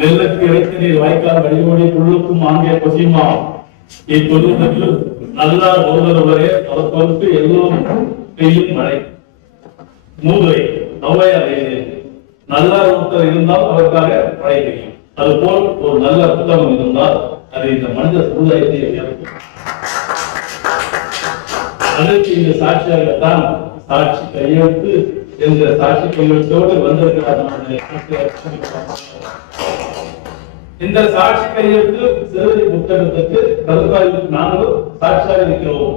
நெல்லுக்கு இறைத்த நீர் வாய்க்கால் வழிமொழி புல்லுக்கும் ஆங்கிய கொசியுமா இத்தொழில் நல்லா ஒருவரே அவர் பொறுத்து எல்லோரும் பெய்யும் மழை மூதுரை ஔவையார் நல்லா ஒருத்தர் இருந்தால் அவருக்காக மழை பெய்யும். அதுபோல் ஒரு நல்ல புத்தகம் இருந்தால் அது இந்த மனித சமுதாயத்தை உயர்த்தும். அதற்கு இந்த சாட்சியாகத்தான் சாட்சி கையெழுத்து என்ற சாட்சி கையெழுத்தோடு வந்திருக்கிறார். இந்த சாட்சி கையெழுத்து சிறுதை புத்தகத்துக்கு கருத்தாய்வு நாங்களும் சாட்சியாக இருக்கிறோம்.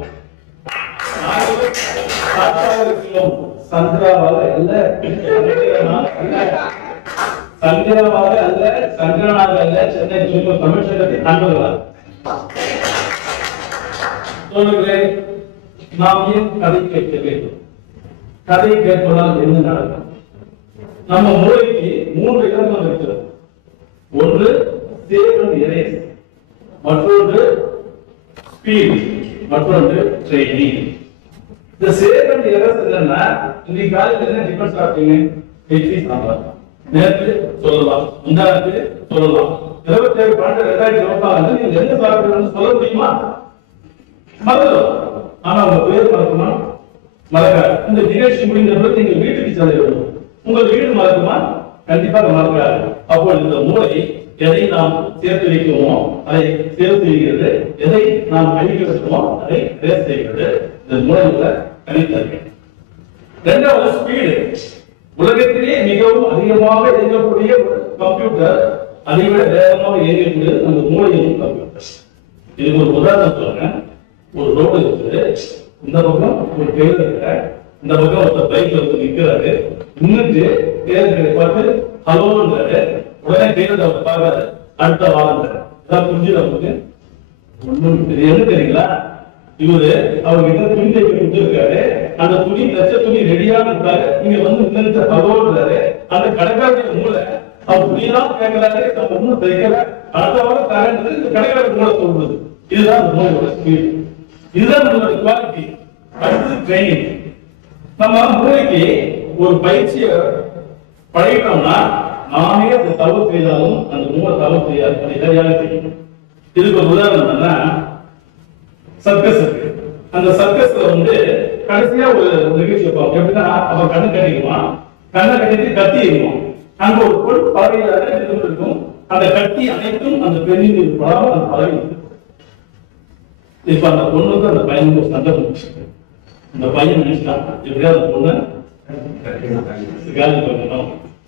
சந்திராவாக அல்ல, சந்திராவாக அல்ல, சந்திரனாக அல்ல, சென்னை சுற்று தமிழ்ச்சங்கத்தின் நண்பர்களாக சொல்லுகிறேன். நாம் ஏன் கதை கேட்க வேண்டும்? கதை கேட்பதால் என்ன நடக்கும்? நம்ம மூளைக்கு 3 இலக்கம் இருக்கிறது. ஒன்று சேவ் அண்ட் எரேஸ், மற்றொன்று ஸ்பீட், மற்றொன்று ட்ரெய்னிங். இந்த சேவ் அண்ட் எரேஸ் என்னன்னா, இன்னைக்கு காலையில் என்ன டிஃபன் சாப்பிட்டீங்க? இட்லி சாம்பார். நேற்று சொல்லலாம், முந்தானத்து சொல்லலாம். 27/12/2024 நீங்க என்ன சாப்பிடுறீங்கன்னு சொல்ல முடியுமா? மறந்துடும். ஆனா உங்க பேர் மறக்குமா? மறக்காது. இந்த நிகழ்ச்சி முடிந்த பிறகு நீங்க வீட்டுக்கு செல்ல வேண்டும். உங்கள் வீடு மறக்குமா? கண்டிப்பாக மறக்காது. அப்போ இந்த மூளை எதை நாம் சேர்த்து வைக்குமோ அதை சேர்த்து வைக்கிறது, எதை நாம் அழிக்க வைக்குமோ அதை ரேஸ் செய்கிறது. இந்த மூளையில கணித்தல். இரண்டாவது ஸ்பீடு. உலகத்திலே மிகவும் அதிகமாக இயங்கக்கூடிய கம்ப்யூட்டர், அதை விட வேகமாக இயங்கக்கூடியது அந்த மூளையின் கம்ப்யூட்டர். இதுக்கு ஒரு உதாரணம் சொல்றேன். ஒரு ரோடு இருக்குது, இந்த பக்கம் ஒரு டெய்லர் இருக்க, இந்த பக்கம் ஒருத்தர் பைக்ல வந்து நிக்கிறாரு. நின்றுட்டு டெய்லரை பார்த்து ஹலோன்றாரு. உடனே டெய்லர் அவர் பார்க்காரு, அடுத்த வாரம்ன்றாரு. இதான் புரிஞ்சுது அவருக்கு. இது என்ன தெரியுங்களா? இவரு அவர்கிட்ட துணி தைக்க கொடுத்துருக்காரு. அந்த துணி தச்ச துணி ரெடியாக இருக்காரு. இங்க வந்து நின்று ஹலோன்றாரு. அந்த கடைக்காரனுடைய மூளை அவர் துணியெல்லாம் கேட்கிறாரு, நம்ம ஒன்னும் தைக்கல, அடுத்த வாரம் தரேன்றது இந்த கடைக்காரர் மூளை சொல்றது. இதுதான் மூளையோட ஸ்பீட். இதுதான் நம்மளோட குவாலிட்டி. அடுத்தது ட்ரைனிங். நம்ம மூளைக்கு ஒரு பயிற்சியை பழகிட்டோம்னா நானே அந்த தவறு செய்தாலும் அந்த மூளை தவறு செய்யாது, அதை சரியாக செய்யணும். இதுக்கு ஒரு உதாரணம் என்னன்னா, சர்க்கஸ் இருக்கு. அந்த சர்க்கஸ்ல வந்து கடைசியா ஒரு நிகழ்ச்சி வைப்பாங்க. எப்படின்னா அவன் கண்ணு கட்டிக்குவான், கண்ணை கட்டிட்டு கத்தி இருக்கும். அங்க ஒரு பொருள் பறவையாக இருக்கும். அந்த கட்டி அனைத்தும் அந்த பெண்ணின் படாமல் அந்த பறவை. இப்ப அந்த பொண்ணுக்கு அந்த பையனுக்கு ஒரு சண்டை முடிச்சு. அந்த பையன் நினைச்சிட்டான், எப்படியா அந்த பொண்ணு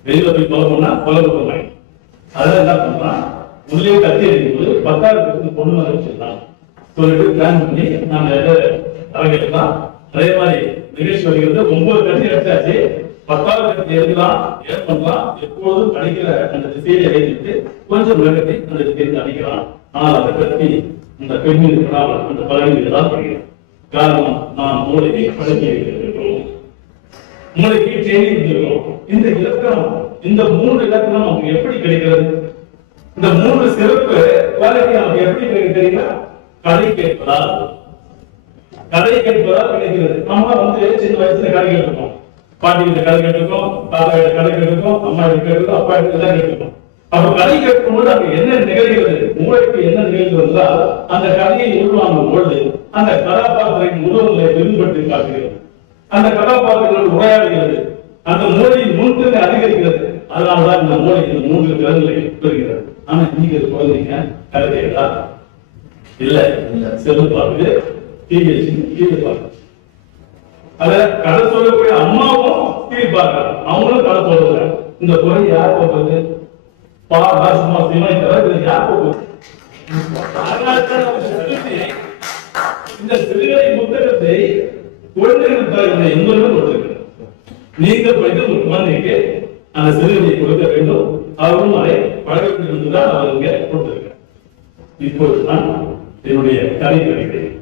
வெளியில போய் கொலை பண்ணா கொலை கொடுக்க. அதெல்லாம் என்ன பண்றான், உள்ளே கத்தி அடிக்கும்போது 10,000 பொண்ணு மேல வச்சிருந்தான் சொல்லிட்டு பிளான் பண்ணி நாங்க அரங்கேற்கலாம். அதே மாதிரி நிகழ்ச்சி வருகிறது. 9 கத்தி அடிச்சாச்சு. 10,000 கத்தி எழுதலாம், ஏன் பண்ணலாம். எப்போதும் அடிக்கிற அந்த திசையை எழுதிட்டு கொஞ்சம் விலகத்தை அந்த திசையை அடிக்கலாம். ஆனால் அந்த கத்தி அந்த பெண்ணின் அந்த பறவைகள் தான் படுகிறது. காரணம், நான் மூளையை பழக்கி வைத்திருக்கிறோம், மூளைக்கு ட்ரெயினிங் இருக்கிறோம். இந்த இலக்கணம், இந்த 3 இலக்கணம் நமக்கு எப்படி கிடைக்கிறது? இந்த 3 சிறப்பு குவாலிட்டி நமக்கு எப்படி கிடைக்கிறது தெரியுமா? கதை கேட்பதால். கதை கேட்பதால் கிடைக்கிறது. நம்ம வந்து சின்ன வயசுல கதை கேட்டிருக்கோம். பாட்டி கிட்ட கதை கேட்டிருக்கோம், தாத்தா கிட்ட கதை கேட்டிருக்கோம், அம்மா கிட்ட கேட்டிருக்கோம், அப்பா கிட்ட எல்லாம் கேட்டிருக்கோம். அப்ப கதை கேட்கும்போது அங்க என்ன நிகழ்கிறது, மூளைக்கு என்ன நிகழ்கிறது என்றால், அந்த கதையை உருவாங்கும் பொழுது அந்த கதாபாத்திரின் உருவங்களை விரிவுபடுத்தி காட்டுகிறது. அந்த கதாபாத்திரங்கள் உரையாடுகிறது. அந்த மூளையின் நுண்திறனை அதிகரிக்கிறது. அதனாலதான் இந்த மூளை இந்த 3 திறன்களை பெறுகிறது. ஆனா நீங்க குழந்தைங்க கதை கேட்டா இல்ல, செல்லு பார்க்குது, டிவி பார்க்குது. அத கதை சொல்லக்கூடிய அம்மாவும் டிவி பார்க்கறாங்க, அவங்களும் கதை சொல்றாங்க. இந்த குறை யார் போகிறது? இந்த சிறுகதை புத்தகத்தை குழந்தைகளுக்கு எங்களுக்கும் கொடுத்திருக்கிறது. நீங்கள் படித்து ஒரு குழந்தைக்கு அந்த சிறுகதையை கொடுக்க வேண்டும், அவரும் அதை பழக வேண்டும் என்றுதான் அவர் இங்கே கொடுத்திருக்கிறார். இப்போது நான் என்னுடைய கதை கணிக்கிறேன்.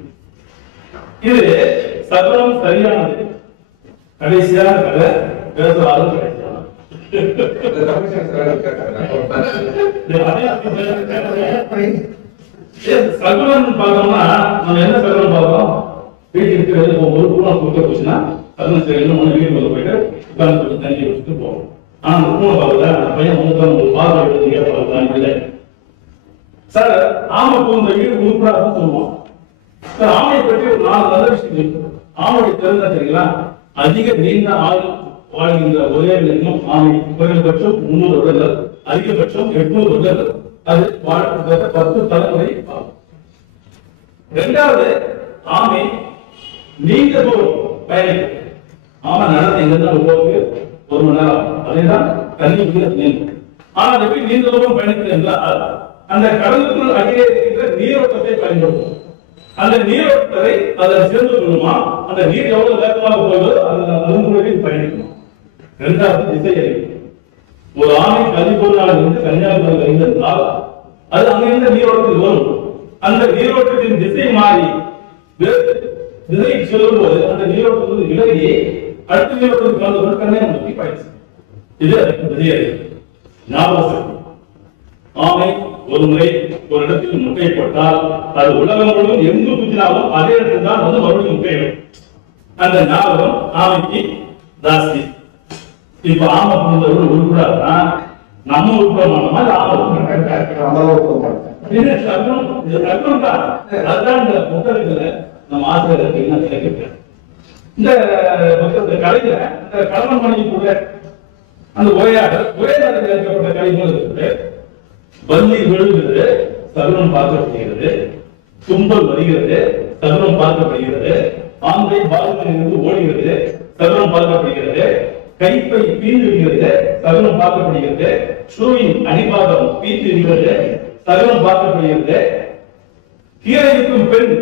இது சகலம் சரியானது. கடைசியான கதை பேசுவாரும் கடைசியான சகுனம் பார்த்தோம்னா நம்ம என்ன சகுனம் பார்த்தோம்? வீட்டுக்கு வெளியே போகும்போது பூனா குடிக்க போச்சுன்னா சகுனம் சரி வீட்டுக்குள்ள போயிட்டு உட்கார்ந்து தண்ணி வச்சுட்டு போவோம். ஆனா அந்த பூனை பார்க்கல, அந்த பையன் வந்து பார்வை எழுதுங்க இல்லை சார். ஆமை பூந்த வீடு உருப்படாதுன்னு சொல்லுவோம் சார். ஆமையை பற்றி ஒரு 4 நல்ல விஷயம் இருக்கு. ஆமையை தெரிஞ்சா தெரியுங்களா, அதிக நீண்ட ஆயுள் வாழ்கின்ற ஒரே விலங்கம் ஆமை. குறைந்தபட்சம் 300 வருடங்கள், அதிகபட்சம் 800 வருடங்கள். அது வாழ்க்கை 10 தலைமுறை. இரண்டாவது, ஆமை நீண்ட தூரம் பயணிக்கும். ஆமை நடந்து எங்க போக்கு 1 மணி நேரம், அதேதான் தண்ணி நீண்டும். ஆனால் எப்படி நீண்ட தூரம் பயணிக்கிறது என்றால் அந்த கடலுக்குள் அடியே இருக்கின்ற நீரோட்டத்தை பயன்படுத்தும். அந்த நீரோட்டத்தை அதில் சேர்ந்து கொள்ளுமா, அந்த நீர் எவ்வளவு வேகமாக போகுதோ அது பயணிக்கும். இரண்டாவது, திசை அறிவு. ஒரு ஆமை கலிபோர்னியாவிலிருந்து கன்னியாகுமரி அறிந்திருந்தால் அது அங்கிருந்த நீரோட்டத்தில் வரும். அந்த நீரோட்டத்தின் திசை மாறி திசை செல்லும் போது அந்த நீரோட்டத்தில் விலகி அடுத்த நீரோட்டத்தில் கலந்து கன்னியாகுமரிக்கு பயணிச்சு. இது திசை அறிவு. ஞாபகம், ஆமை ஒரு முறை ஒரு இடத்தில் முட்டை போட்டால் அது உலகம் முழுவதும் எங்கு குத்தினாலும் அதே இடத்தில் தான் வந்து மறுபடியும் முட்டையிடும். அந்த ஞாபகம் ஆமைக்கு ஜாஸ்தி. இப்ப ஆமை போன்ற உருப்படாதுன்னா நம்ம உருப்படமானோமா அதுதான் இந்த புத்தகத்துல நம்ம ஆசிரியர்கள் என்ன கிடைக்கிறது. இந்த கலையில இந்த கலவன் மணி கூட அந்த உரையாடல் ஒரே நேரத்தில் ஏற்கப்பட்ட கலைகள் இருக்குது. பள்ளி விழுகிறது, சகுனம் பார்க்கப்படுகிறது. தும்பல் வருகிறது, சகுனம் பார்க்கப்படுகிறது. ஆந்தை பால்களிலிருந்து ஓடுகிறது, சகுனம் பார்க்கப்படுகிறது. கைப்பை பீந்து விடுகிறது, சகுனம் பார்க்கப்படுகிறது. ஷூவின் அடிபாகம் பீந்து விடுகிறது, சகுனம் பார்க்கப்படுகிறது. கீழே இருக்கும் பெண்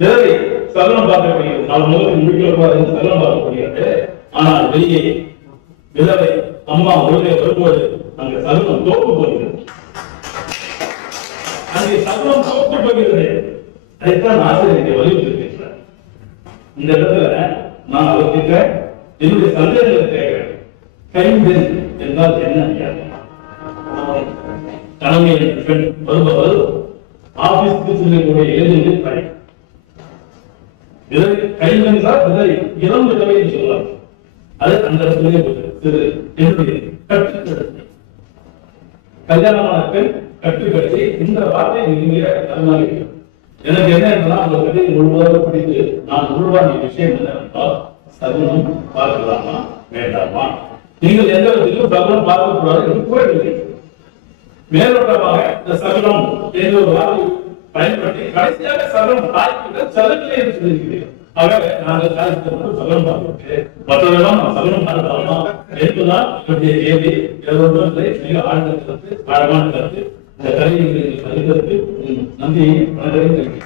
விதவை சகுனம் பார்க்கப்படுகிறது. அவள் முகத்தில் முடிக்கிறவாறு சகுனம் பார்க்கப்படுகிறது. ஆனால் வெளியே விதவை அம்மா உள்ளே வரும்போது அங்கு சகுனம் தோப்பு போகிறது. அங்கே சகுனம் தோப்பு போகிறது. அதைத்தான் ஆசிரியரை வலியுறுத்திருக்கிறார். இந்த இடத்துல நான் அவர்கிட்ட என்னுடைய சந்தேகங்களை கேட்கிறேன். கைம்பெண் என்றால் என்ன? தலைமை பெண் வருபவர் ஆபீஸ்க்கு செல்லக்கூடிய ஏஜென்ட் பயன். கைம்பெண் விதவை, இளம் விதவை என்று சொல்லலாம். அது அந்த இடத்துல என்னுடைய கட்டுக்கடை, கல்யாணமான பெண் கட்டுக்கடை. இந்த வார்த்தை எனக்கு என்ன என்றால் அந்த கதையை முழுவதாக படித்து நான் உள்வாங்கிய விஷயம் என்னவென்றால், சகுனம் பார்க்கலாமா வேண்டாமா? நீங்கள் எந்த விதத்திலும் சகுனம் பார்க்கக்கூடாது என்று கூறவில்லை. மேலோட்டமாக இந்த சகுனம் என்ற ஒரு வார்த்தை பயன்படுத்தி கடைசியாக சகுனம் தாய்க்கு சதுக்கிலே என்று சொல்லியிருக்கிறேன். ஆகவே நாங்கள் தாய்க்கு சகுனம் பார்த்துட்டு மற்றவர்களும் சகுனம் பார்க்கலாமா என்பதுதான் என்னுடைய கேள்வி. எவ்வளவு மிக ஆழ்ந்த கருத்து, ஆழமான கருத்து. இந்த கல்வியை அறிந்ததற்கு நன்றியை வணங்குகிறேன்.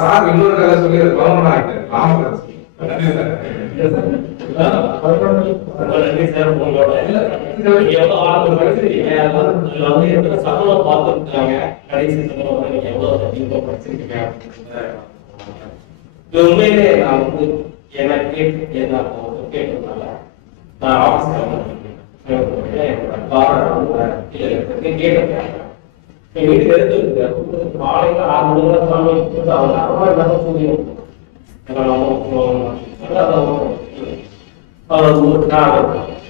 சார் இன்னொரு கதை சொல்லி கவர்மெண்ட் ஆக்டர் ராமதாஸ் சகலம் பார்த்துருக்காங்க. கடைசி சகலம் நீங்க எவ்வளவு படிச்சிருக்கீங்க? உண்மையிலே நான் வந்து எனக்கு கேட்டதுனால நான் ஆபீஸ் கேட்டேன். எங்க வீட்டுக்கு எடுத்து காலையில 6 மணிக்கு சாமி அவங்க அப்புறமா எல்லாரும் சொல்லியும்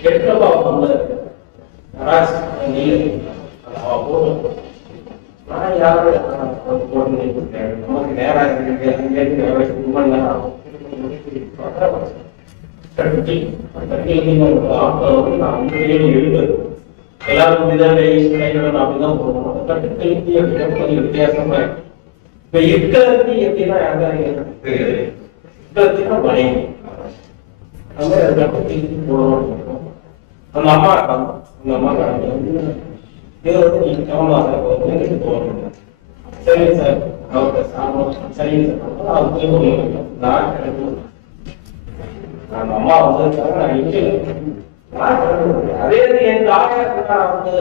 எட்டப்பா வந்து நான் யாரு நமக்கு நேரம் எல்லாரும் அப்படிதான் போகணும். வித்தியாசமா இப்ப இருக்கிறது எப்படின்னா யாருக்கும் தெரியாது. அந்த அம்மா இருக்காங்க, அந்த அம்மா இதை வந்து நீங்க கவனமாக போகணும். சரிங்க சார், சரிங்க சார். அந்த அம்மா வந்து நான் இங்கே அதே என் தாயார் வந்து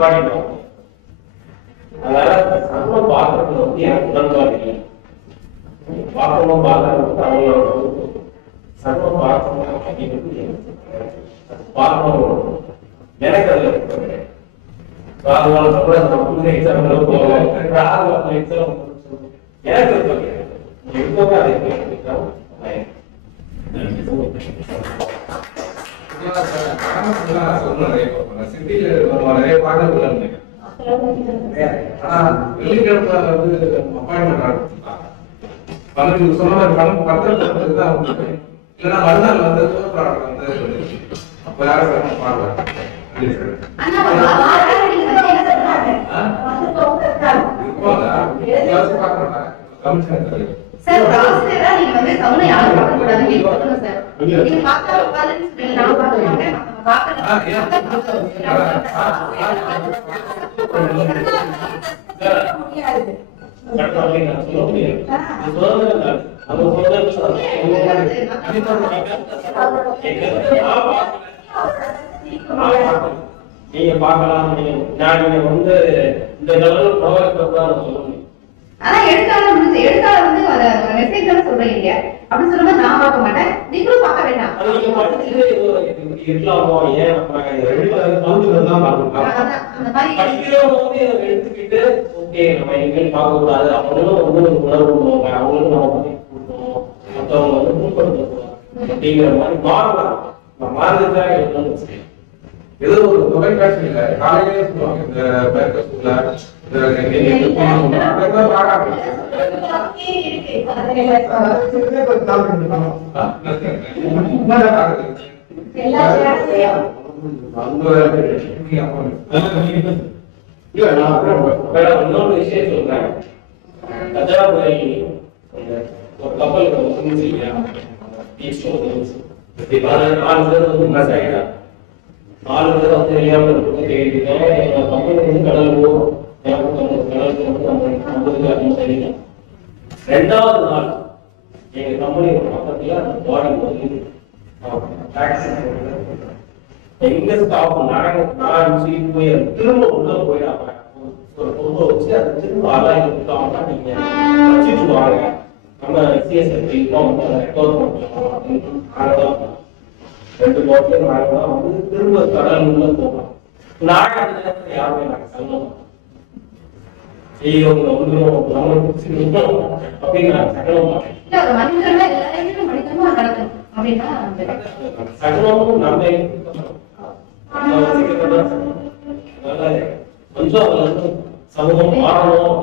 பாடிட்டோம். அதனால சகலம் பார்க்கறது வந்து எனக்கு உடன்பாடு பார்க்கணும். பார்க்கறது அவங்களோட சகலம் பார்க்கணும் அப்படிங்கிறது பார்க்கணும். எனக்கு அதுல எக்ஸாம் எனக்கு எப்பவுமே அதை சிட்டியில நிறைய பாடல்கள் இருந்தேன். ஆனா வெள்ளிக்கிழமை வந்து அப்பாயின்மெண்ட் ஆரம்பிச்சுட்டாங்க. 12 சொன்ன மாதிரி 10 தான் வந்து இல்லைன்னா மறுநாள் வந்து அப்ப யாரும் பாடுவாங்க. சார் ராசியா நீங்க வந்து கவனை யாரும் பார்க்க கூடாது நீங்க சொல்லுங்க சார். நீங்க பார்த்தா உட்கார்ந்து சொல்லி நான் பார்க்க மாட்டேன். நம்ம பார்க்கணும். நீங்க பார்க்கலாம். நீங்க வந்து இந்த லெவலில் பிரபலப்படுத்ததான் சொல்ல முடியும். ஆனா எழுத்தாளர் வந்து மெசேஜ் தானே சொல்றீங்க. அப்படி சொல்லும்போது நான் பார்க்க மாட்டேன், நீங்களும் பார்க்க வேண்டாம். இருக்கலாமோ ஏன் எடுத்துக்கிட்டு ஓகே நம்ம எங்கேயும் பார்க்க கூடாது அப்படின்னு வந்து உணர்வு பண்ணுவாங்க. அவங்களுக்கு நம்ம பண்ணி கொடுக்கணும், மற்றவங்க வந்து முன்படுத்தக்கூடாது அப்படிங்கிற மாதிரி மாறலாம். மாறுறதுதான் எழுதணும். ஏதோ ஒரு தொலைக்காட்சியில காலையிலே சொல்லுவாங்க இந்த பேக்கர் ஸ்கூல்ல இன்னொரு விஷயம் சொல்றேன். கஜாபுரி ஒரு கப்பல் நாலு பேர் வந்து தெரியாம தேடிட்டேன். கம்பெனி வந்து கடல் போகும், தெரியல. 2வது நாள் எங்க கம்பெனி பக்கத்துல பாடி வந்து எங்க ஸ்டாப் நான் சீட் போய் திரும்ப உள்ள போயிடாம ஒரு பொருளை வச்சு அதை திரும்ப ஆளாய் கொடுத்தாங்கன்னா நீங்க வச்சுட்டு வாங்க, நம்ம சிஎஸ்எஃப் ரெக்கவர் பண்ணலாம். 2 பாட்டில் நாங்கள் வந்து திரும்ப கடல் உள்ள போகலாம். நாங்கள் அந்த நேரத்தில் யாருமே நாங்கள் சொல்லலாம் ஐயோ அப்படின்னு நான் சகலம் மாட்டேன். சகலமும் நம்ம கொஞ்சம் சமூகம் மாறணும்.